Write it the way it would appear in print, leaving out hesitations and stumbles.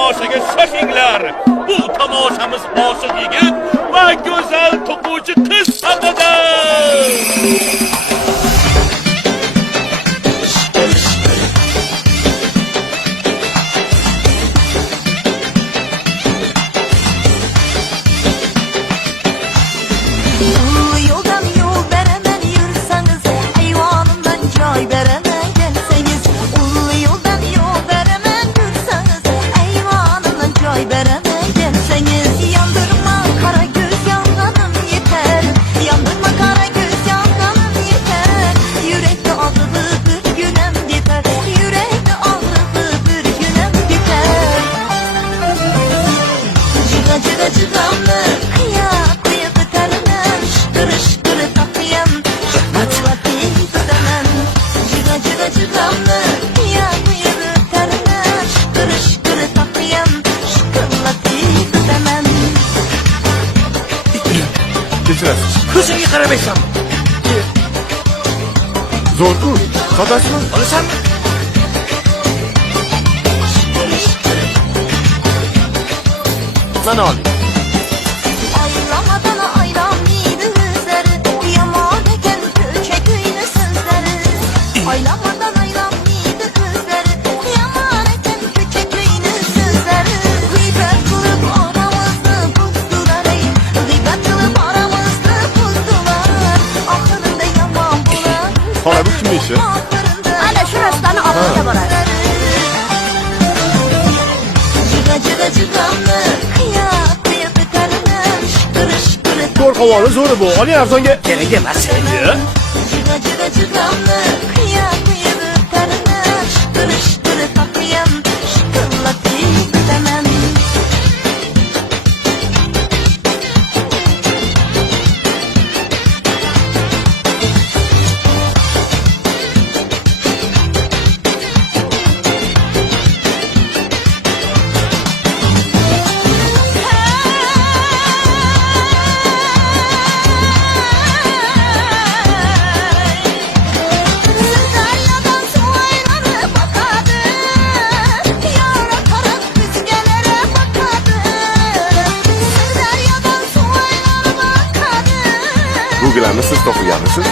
tomoshaga shoshinglar. Bu tomoshamiz oshiq yigit va go'zal to'quvchi qiz haqida. Yoldan yol veremem yürürseniz, hayvanımdan joy veremem gelseniz. Yoldan yol veremem yürürseniz, hayvanımdan joy veremem gelseniz. Yandırma kara göz yanganım yeter, yandırma kara göz yanganım yeter. Yürekte ağrılı bir günem biter, yürekte ağrılı bir günem biter. Cıga cıga cıgamlı kıya kıya biterler, şıkırı şıkırı takıyam, şıkırlatı tutamam. Cıga cıga cıgamlı kıya kıya biterler, şıkırı şıkırı takıyam, şıkırlatı tutamam. Kechirasiz. Ko'zimga qaramaysanmi? Zo'r-ku. Sotasizmi? Olasanmi? Mana oling. Aylamadan aylanmaydı gözleri, yaman eken köçek öyle sözleri. Aylamadan aylanmaydı gözleri, yaman eken köçek öyle sözleri. Gıybet kılıp aramızda buzdular ey, gıybet kılıp aramızda buzdular. Ahırında yaman bular. Hala bu kimin işi? Ana şurasından avluda var. Cıga cıga cıgamlı kıya kıya biterler, şıkırı şıkırı To'rt havoli zo'ri bu. Oling arzonga. Kerak emas senga. Cıga cıga cıgamlı kıya kıya biterler, şıkırı şıkırı takıyam, şıkırlatı bitemem. Sırdaryadan su aylanı bakadı, yaratarak rüzgarlara bakadı. Sırdaryadan su aylanı bakadı. Bu gilamni siz to'qiganmisiz?